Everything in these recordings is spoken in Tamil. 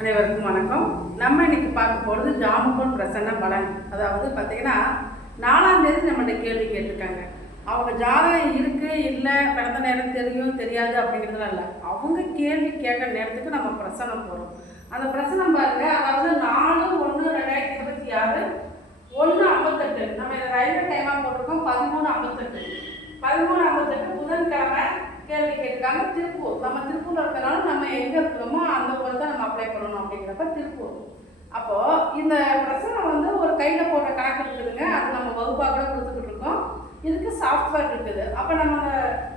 அனைவருக்கும் வணக்கம். நம்ம இன்னைக்கு பார்க்க போகிறது ஜாமுகோல் பிரசன்ன பலன். அதாவது பார்த்தீங்கன்னா 4ஆம் தேதி நம்மகிட்ட கேள்வி கேட்டிருக்காங்க. அவங்க ஜாதகம் இருக்கு இல்லை பிறந்த நேரம் தெரியும் தெரியாது அப்படிங்கிறதுலாம் இல்லை. அவங்க கேள்வி கேட்ட நேரத்துக்கு நம்ம பிரசனம் போகிறோம். அந்த பிரசனம் பாருங்க, அதாவது 4/1/2026 1:58. நம்ம இதை ரயில்வே டைமாக போட்டிருக்கோம். 13:58 புதன்கிழமை கேள்வி கேட்காங்க. திருப்பூர், நம்ம திருப்பூர்ல இருக்கிறனால நம்ம எங்க இருக்கிறோமோ அந்த ஊர் தான் நம்ம அப்ளை பண்ணணும் அப்படிங்கிறப்ப திருப்பூர். அப்போ இந்த பிரச்சனை வந்து ஒரு கையில போடுற கணக்கு இருக்குதுங்க. அது நம்ம வகுப்பாக கூட கொடுத்துக்கிட்டு இருக்கோம். இதுக்கு சாஃப்ட்வேர் இருக்குது. அப்போ நம்ம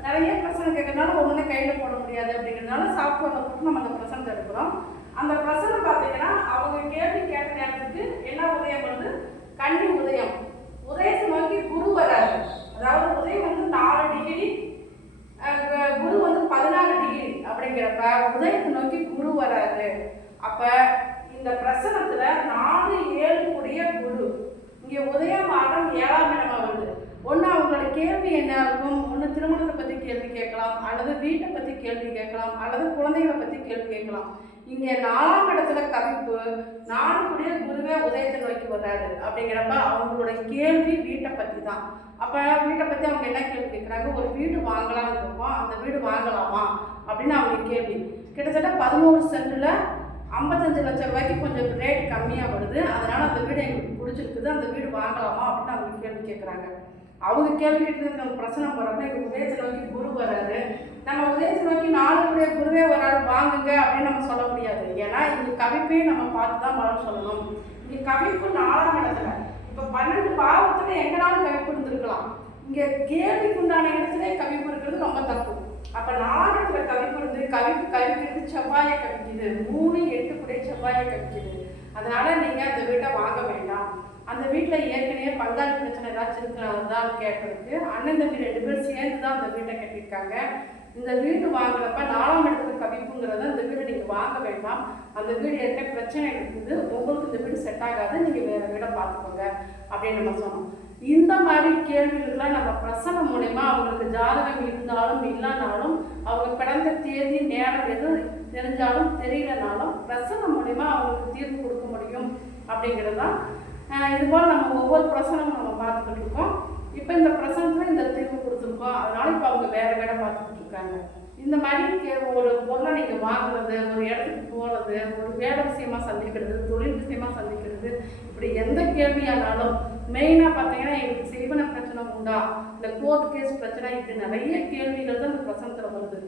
நிறைய பிரச்சனை கேட்கறதுனால ஒன்றுமே கையில போட முடியாது அப்படிங்கிறதுனால சாஃப்ட்வேர்ல போட்டு நம்ம அந்த பிரச்சனை எடுக்கிறோம். அந்த பிரச்சனை பார்த்தீங்கன்னா அவங்க கேள்வி கேட்ட நேரத்துக்கு என்ன உதயம் வந்து கன்னி உதயம். உதயத்தை நோக்கி குரு வராது. அதாவது உதயம் வந்து 4 டிகிரி, குரு வந்து 16 டிகிரி அப்படிங்கிறப்ப உதயத்தை நோக்கி குரு வராது. அப்ப இந்த பிரசனத்துல 4, 7 கூடிய குரு இங்க உதய மாதம் 7ஆம் இடமா வருது. ஒன்று அவங்களோட கேள்வி என்ன இருக்கும், ஒன்று திருமணத்தை பற்றி கேள்வி கேட்கலாம், அல்லது வீட்டை பற்றி கேள்வி கேட்கலாம், அல்லது குழந்தைகளை பற்றி கேள்வி கேட்கலாம். இங்கே 4ஆம் இடத்துல கவிப்பு 4 கூடிய குருவே உதயத்தை நோக்கி வராது அப்படிங்கிறப்ப அவங்களோட கேள்வி வீட்டை பற்றி தான். அப்போ வீட்டை பற்றி அவங்க என்ன கேள்வி கேட்குறாங்க, ஒரு வீடு வாங்கலாம்னு இருக்கோம், அந்த வீடு வாங்கலாமா அப்படின்னு அவங்க கேள்வி. கிட்டத்தட்ட 11 சென்டில் 55 லட்சம் ரூபாய்க்கு கொஞ்சம் ரேட் கம்மியாக வருது. அதனால் அந்த வீடு எங்களுக்கு பிடிச்சிருக்குது, அந்த வீடு வாங்கலாமா அப்படின்னு அவங்க கேள்வி கேட்குறாங்க. அவங்க கேள்வி கேட்டதுக்கு நம்ம பிரச்சனை போகிறப்ப எங்கள் உதயத்தை நோக்கி குரு வராது. நம்ம உதயத்தை நோக்கி 4 கூடிய குருவே வராது வாங்குங்க அப்படின்னு நம்ம சொல்ல முடியாது. ஏன்னா இங்கே கவிப்பையும் நம்ம பார்த்து தான் பலன் சொல்லணும். இங்கே கவிப்பு 4ஆம் இடத்துல, இப்போ 12 பாவத்துல எங்கனாலும் கவிப்பு இருந்திருக்கலாம். இங்கே கேள்விக்கு உண்டான இடத்துல கவிப்பு இருக்கிறது ரொம்ப தப்பு. அப்போ 4ஆம் இடத்துல கவிப்பு இருந்து கவிக்கிறது செவ்வாயை கவிக்குது. 3, 8 கூடிய செவ்வாயை கவிக்குது. அதனால நீங்கள் அந்த வீட்டை வாங்க வேண்டாம். அந்த வீட்டில் ஏற்கனவே பங்காளி பிரச்சனை ஏதாச்சும் இருக்கிறதான் கேட்கறதுக்கு அண்ணன் தம்பி 2 பேர் சேர்ந்து தான் அந்த வீட்டை கட்டியிருக்காங்க. இந்த வீடு வாங்குறப்ப 4ஆம் இடத்துல கவிப்புங்கிறத இந்த வீடு நீங்கள் வாங்க வேண்டாம். அந்த வீடு ஏற்கனவே பிரச்சனை இருக்குது, உங்களுக்கு இந்த வீடு செட் ஆகாது, நீங்கள் வேறு வீடை பார்த்துக்கோங்க அப்படின்னு நம்ம சொன்னோம். இந்த மாதிரி கேள்விகள்லாம் நம்ம பிரசனம் மூலயமா அவங்களுக்கு ஜாதகம் இருந்தாலும் இல்லைனாலும் அவங்க பிறந்த தேதி நேரம் எது தெரிஞ்சாலும் தெரியலனாலும் பிரசனம் மூலயமா அவங்களுக்கு தீர்வு கொடுக்க முடியும் அப்படிங்கிறது தான். இதுபோல் நம்ம ஒவ்வொரு பிரசனமும் நம்ம பார்த்துக்கிட்டு இருக்கோம். இப்போ இந்த பிரசனத்தில் இந்த தீர்வு கொடுத்துருக்கோம். அதனால இப்போ அவங்க வேறு வேலை பார்த்துக்கிட்டு இருக்காங்க. இந்த மாதிரி ஒரு பொருளை நீங்கள் வாங்குறது, ஒரு இடத்துக்கு போகிறது, ஒரு வேலை விஷயமா சந்திக்கிறது, தொழில் விஷயமா சந்திக்கிறது, இப்படி எந்த கேள்வியானாலும் மெயினாக பார்த்தீங்கன்னா எங்களுக்கு செய்வன பிரச்சனை உண்டா, இந்த கோர்ட் கேஸ் பிரச்சனை, இப்படி நிறைய கேள்விகள் தான் இந்த பிரசனத்தில் வருது.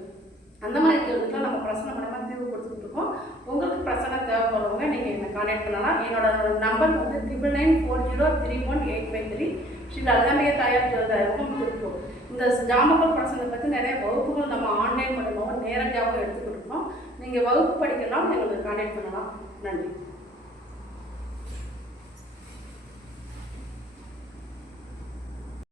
அந்த மாதிரி கேள்விக்கெலாம் நம்ம பிரச்சனை மூலமாக தீர்வு கொடுத்துட்டு இருக்கோம். உங்களுக்கு பிரச்சனை தேவைப்படுறவங்க நீங்கள் என்னை கான்டாக்ட் பண்ணலாம். என்னோட நம்பர் வந்து 9940318553. ஸ்ரீ லலிதாம்பிகை தாயார் ஜோதிடம் இருக்கும். இந்த ஜாமகோல் பிரச்சனை பற்றி நிறைய வகுப்புகள் நம்ம ஆன்லைன் மூலமாகவும் நேரடியாகவும் எடுத்துக்கிட்டு இருக்கோம். நீங்கள் வகுப்பு படிக்கலாம், எங்களுக்கு கான்டாக்ட் பண்ணலாம். நன்றி.